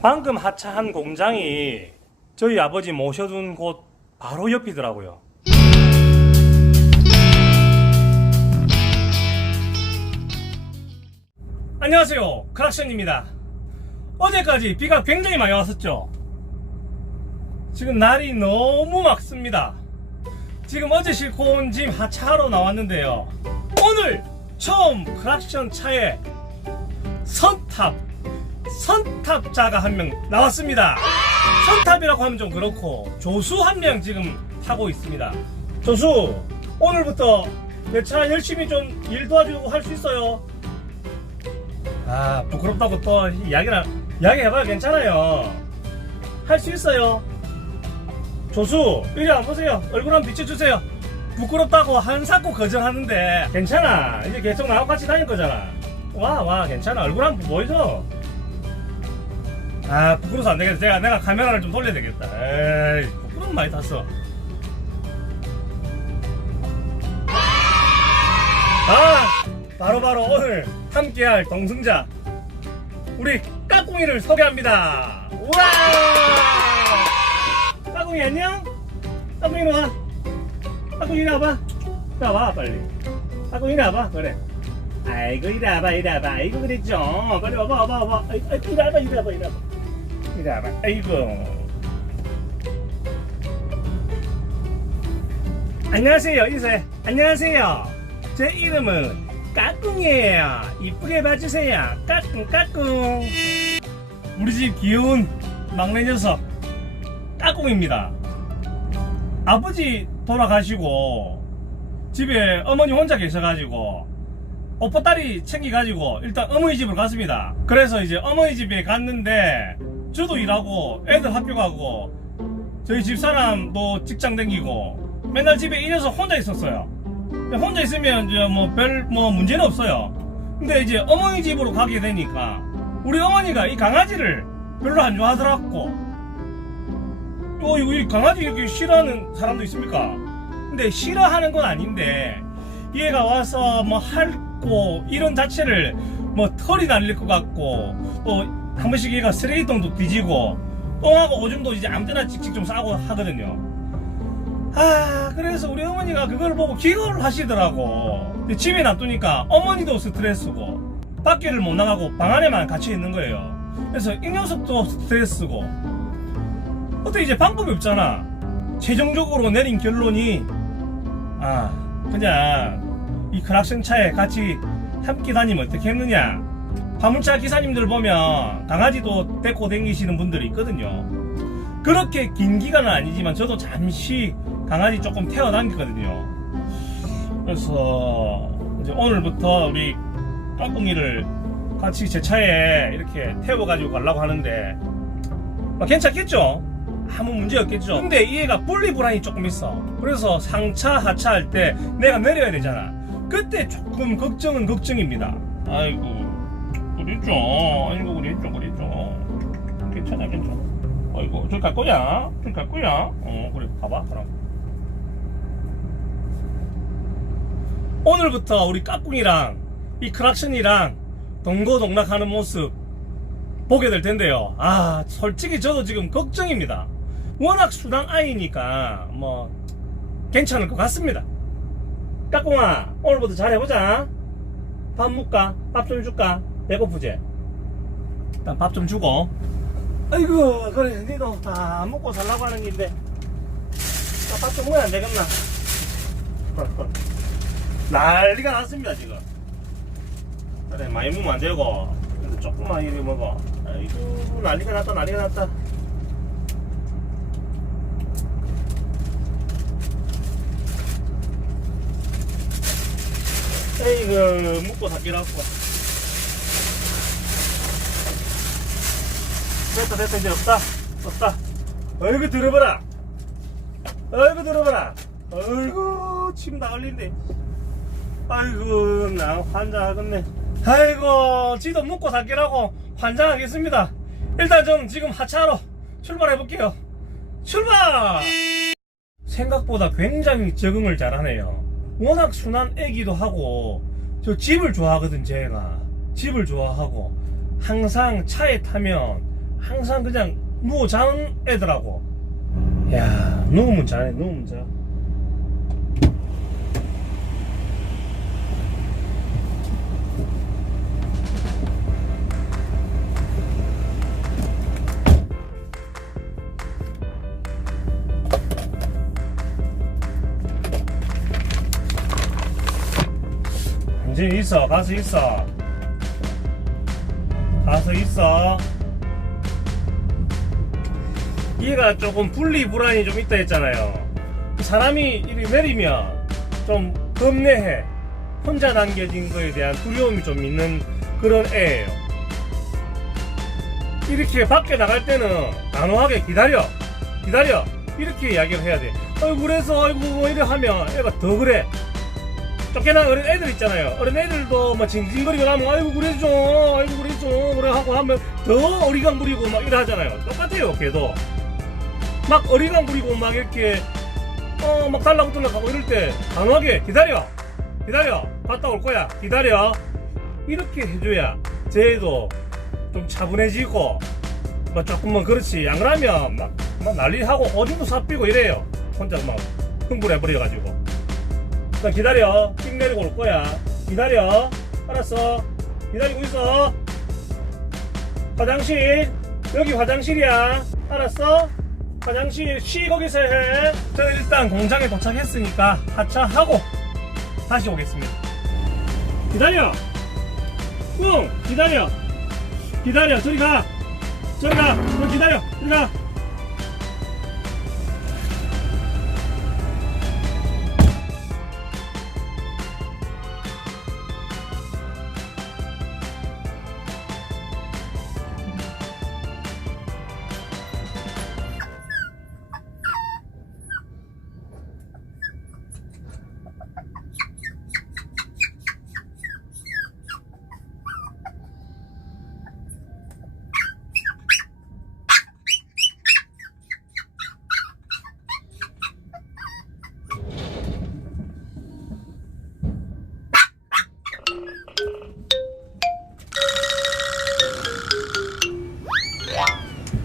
방금 하차한 공장이 저희 아버지 모셔둔 곳 바로 옆이더라고요. 안녕하세요. 크락션입니다. 어제까지 비가 굉장히 많이 왔었죠. 지금 날이 너무 맑습니다. 지금 어제 싣고 온 짐 하차하러 나왔는데요. 오늘 처음 크락션 차에 선탑, 선탑자가 한 명 나왔습니다. 선탑이라고 하면 좀 그렇고 조수 한 명 지금 타고 있습니다. 조수, 오늘부터 내 차 열심히 좀 일 도와주고 할 수 있어요. 아 부끄럽다고 또 이야기나 이야기 해봐요 괜찮아요. 할 수 있어요. 조수 이리 와 보세요. 얼굴 한번 비춰주세요. 부끄럽다고 한사코 거절하는데 괜찮아. 이제 계속 나하고 같이 다닐 거잖아. 와 와 괜찮아. 얼굴 한번 보여줘. 아 부끄러워서 안 되겠다. 제가 내가 카메라를 좀 돌려야 되겠다. 에이 부끄러움 많이 탔어. 아 바로바로 오늘 함께할 동승자 우리 까꿍이를 소개합니다. 우와! 까꿍이 안녕? 까꿍이 와. 까꿍이 이리 와봐. 와봐 빨리. 까꿍이 이리 와봐 그래. 아이고 이리 와봐 이리 와봐. 아이고 그랬죠. 빨리 와봐 와봐 와봐. 이리 와봐 이리 와봐 이리 와봐. 이리 와봐. 아이고. 안녕하세요 인사해. 안녕하세요. 제 이름은 까꿍이에요. 이쁘게 봐주세요. 까꿍 까꿍. 우리 집 귀여운 막내 녀석 까꿍입니다. 아버지 돌아가시고 집에 어머니 혼자 계셔가지고 오빠 딸이 챙겨가지고 일단 어머니 집으로 갔습니다. 그래서 이제 어머니 집에 갔는데 저도 일하고 애들 학교 가고 저희 집사람도 직장 다니고 맨날 집에 이 녀석 혼자 있었어요. 혼자 있으면 이제 뭐별뭐 문제는 없어요. 근데 이제 어머니 집으로 가게 되니까 우리 어머니가 이 강아지를 별로 안 좋아하더라고. 또 이거 이 강아지 이렇게 싫어하는 사람도 있습니까? 근데 싫어하는 건 아닌데 얘가 와서 뭐 핥고 이런 자체를 뭐 털이 날릴 것 같고 또 한 번씩 얘가 쓰레기통도 뒤지고 똥하고 오줌도 이제 아무 때나 찍찍 좀 싸고 하거든요. 아 그래서 우리 어머니가 그걸 보고 기겁을 하시더라고. 근데 집에 놔두니까 어머니도 스트레스고 밖에를 못 나가고 방 안에만 갇혀 있는 거예요. 그래서 이 녀석도 스트레스고. 어떻게 이제 방법이 없잖아. 최종적으로 내린 결론이 아 그냥 이 크락션 차에 같이 함께 다니면 어떻게 했느냐 화물차 기사님들 보면 강아지도 데리고 다니시는 분들이 있거든요 그렇게 긴 기간은 아니지만 저도 잠시 강아지 조금 태워 당겼거든요. 그래서 이제 오늘부터 우리 까꿍이를 같이 제 차에 이렇게 태워가지고 가려고 하는데 뭐 괜찮겠죠? 아무 문제 없겠죠? 근데 이 애가 분리불안이 조금 있어. 그래서 상차, 하차 할 때 내가 내려야 되잖아. 그때 조금 걱정은 걱정입니다. 아이고, 그랬죠. 아이고, 그랬죠, 그랬죠. 괜찮아, 괜찮아. 아이고, 저기 갈 거야? 저기 갈 거야? 어, 그래, 가봐, 그럼. 오늘부터 우리 까꿍이랑 이 크락션이랑 동고동락하는 모습 보게 될 텐데요. 아, 솔직히 저도 지금 걱정입니다. 워낙 순한 아이니까 뭐 괜찮을 것 같습니다. 까꿍아, 오늘부터 잘해보자. 밥 먹까? 밥 좀 줄까? 배고프지? 일단 밥 좀 주고. 아이고, 그래, 니도 다 먹고 살라고 하는 긴데. 밥좀 먹어야 안 되겠나? 난리가 났습니다 지금 그래 많이 먹으면 안 되고 조금만 이리 먹어 아이고 난리가 났다 난리가 났다 에이그 먹고 살기라고 됐다 됐다 이제 없다? 없다. 어이구 들어봐라. 어이구 들어봐라. 어이구 침다 흘린데 아이고 나 환장하겠네. 아이고 지도 먹고 살기라고 환장하겠습니다. 일단 좀 지금 하차하러 출발해 볼게요. 출발! 생각보다 굉장히 적응을 잘하네요. 워낙 순한 애기도 하고 저 집을 좋아하거든 제가. 집을 좋아하고 항상 차에 타면 항상 그냥 누워 자는 애더라고. 야, 누우면 자네, 누우면 자. 이제 있어, 가서 있어. 가서 있어. 얘가 조금 분리 불안이 좀 있다 했잖아요. 사람이 이리 내리면 좀 겁내해. 혼자 남겨진 거에 대한 두려움이 좀 있는 그런 애예요. 이렇게 밖에 나갈 때는 단호하게 기다려. 기다려. 이렇게 이야기를 해야 돼. 아이고, 그래서, 아이고, 뭐 이래 하면 애가 더 그래. 쫓겨난 어린 애들 있잖아요. 어린 애들도 막 징징거리고 나면 아이고 그래줘, 아이고 그래줘, 그래 하고 하면 더 어리광 부리고 막 이래 하잖아요. 똑같아요, 걔도. 막 어리광 부리고 막 이렇게 어 막 달라붙으려 하고 이럴 때 단호하게 기다려, 기다려, 갔다 올 거야, 기다려. 이렇게 해줘야 쟤도 좀 차분해지고 막 조금만 그렇지. 안 그러면 막, 막 난리하고 어디도 사삐고 이래요. 혼자 막 흥분해 버려가지고. 자 기다려. 삥 내리고 올 거야. 기다려. 알았어. 기다리고 있어. 화장실. 여기 화장실이야. 알았어 화장실 쉬 거기서 해저 일단 공장에 도착했으니까 하차하고 다시 오겠습니다. 기다려. 응 기다려. 기다려. 저리 가. 저리 가 너 기다려. 저리 가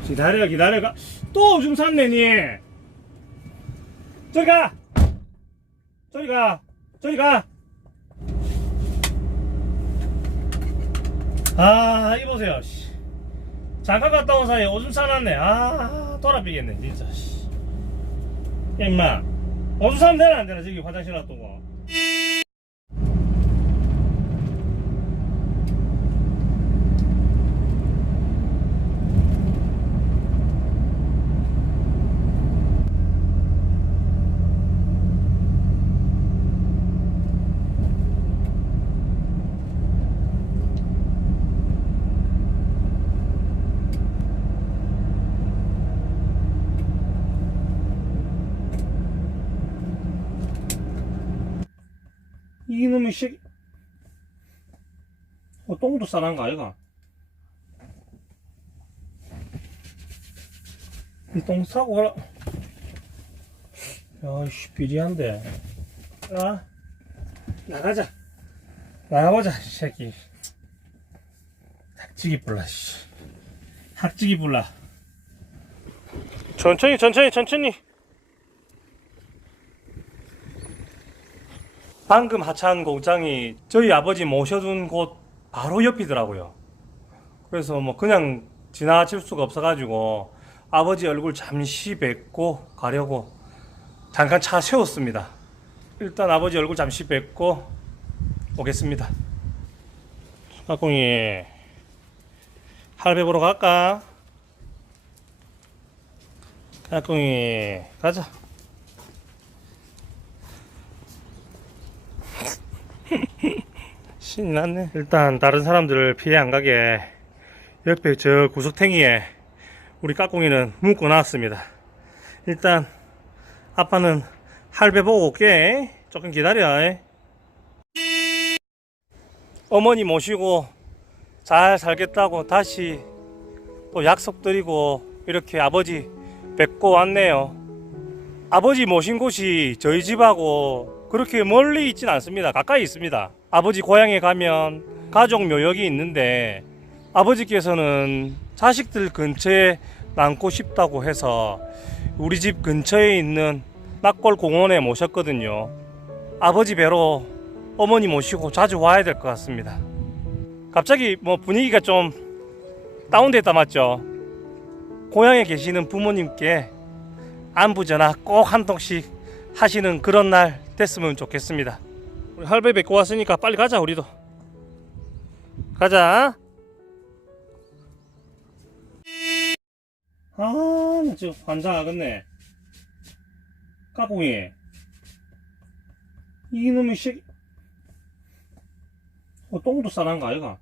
기다려 기다려 가. 또 오줌 쌌네 니 저리 가 저리 가 저리 가 아, 이보세요. 씨. 잠깐 갔다 온 사이에 오줌 싸놨네. 아, 돌아삐겠네, 진짜. 씨. 야, 임마. 오줌 싸면 되나, 안 되나, 저기 화장실 놔두고. 새끼. 어, 똥도 싸난 거 아이가? 이 똥 싸고 가라. 야, 씨, 비리한데. 야, 나가자. 나가보자, 이 새끼. 학지기 불라, 씨. 학지기 불라. 천천히, 천천히, 천천히. 방금 하차한 공장이 저희 아버지 모셔둔 곳 바로 옆이더라고요. 그래서 뭐 그냥 지나칠 수가 없어가지고 아버지 얼굴 잠시 뵙고 가려고 잠깐 차 세웠습니다. 일단 아버지 얼굴 잠시 뵙고 오겠습니다. 까꿍이 할배 보러 갈까? 까꿍이 가자. 신이 났네. 일단 다른 사람들을 피해 안 가게 옆에 저 구석탱이에 우리 까꿍이는 묶어 놨습니다. 일단 아빠는 할배 보고 올게. 조금 기다려. 어머니 모시고 잘 살겠다고 다시 또 약속드리고 이렇게 아버지 뵙고 왔네요. 아버지 모신 곳이 저희 집하고 그렇게 멀리 있진 않습니다. 가까이 있습니다. 아버지 고향에 가면 가족 묘역이 있는데 아버지께서는 자식들 근처에 남고 싶다고 해서 우리 집 근처에 있는 낙골 공원에 모셨거든요. 아버지 뵈러 어머니 모시고 자주 와야 될 것 같습니다. 갑자기 뭐 분위기가 좀 다운됐다 맞죠? 고향에 계시는 부모님께 안부 전화 꼭 한 통씩 하시는 그런 날 됐으면 좋겠습니다. 우리 할배 뵙고 왔으니까 빨리 가자 우리도. 가자. 아, 나 지금 환장하겠네. 까꿍이. 이놈의 새끼. 어, 똥도 싸는 거 아이가?